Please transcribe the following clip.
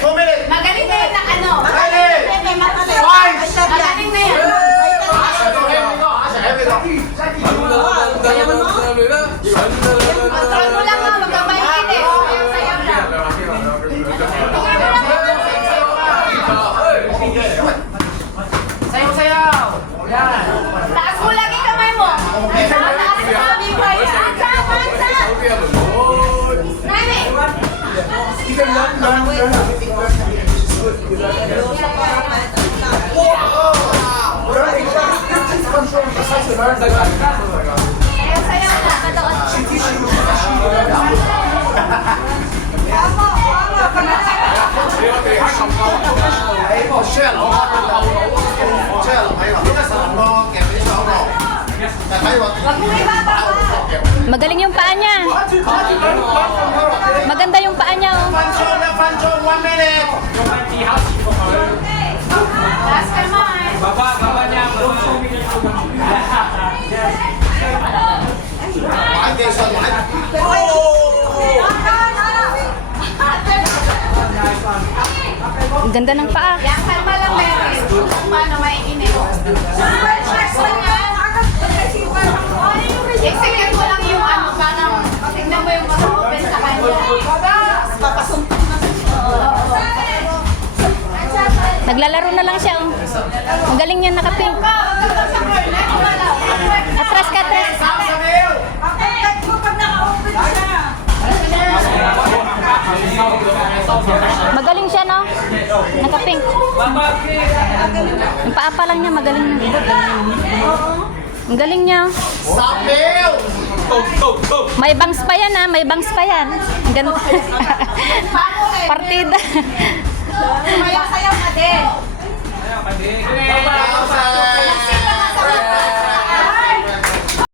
2 minutes. Magaling na yun na ano. Ready? Magaling na yan. Control mo lang ha, wag kang malikit eh. Sayaw lang. Sayaw. Yan. Taas mo lagi kamay mo. Taas mo lagi mo. Pansa. Nani. Sayaw na. Kadoon. Wag mo ibabaw. Magaling yung paa niya. Maganda yung paa niya, oh. Pancho, 1 minute. Taas kamay. Baba niya. Ang ganda ng paa. Yan, kalma lang meron. Kung paano maiinit. Execute mo lang yung ano, parang tignan mo yung mga open sa kanya. Naglalaro na lang siya, oh. Ang galing niya nakapink. Atras ka, atras. Magaling siya, no? Nakapink. Yung paa pa lang niya, magaling niya. Ang galing niya. Sabil! May bangs pa yan, ha? May bangs pa yan. Ang ganda. Partida.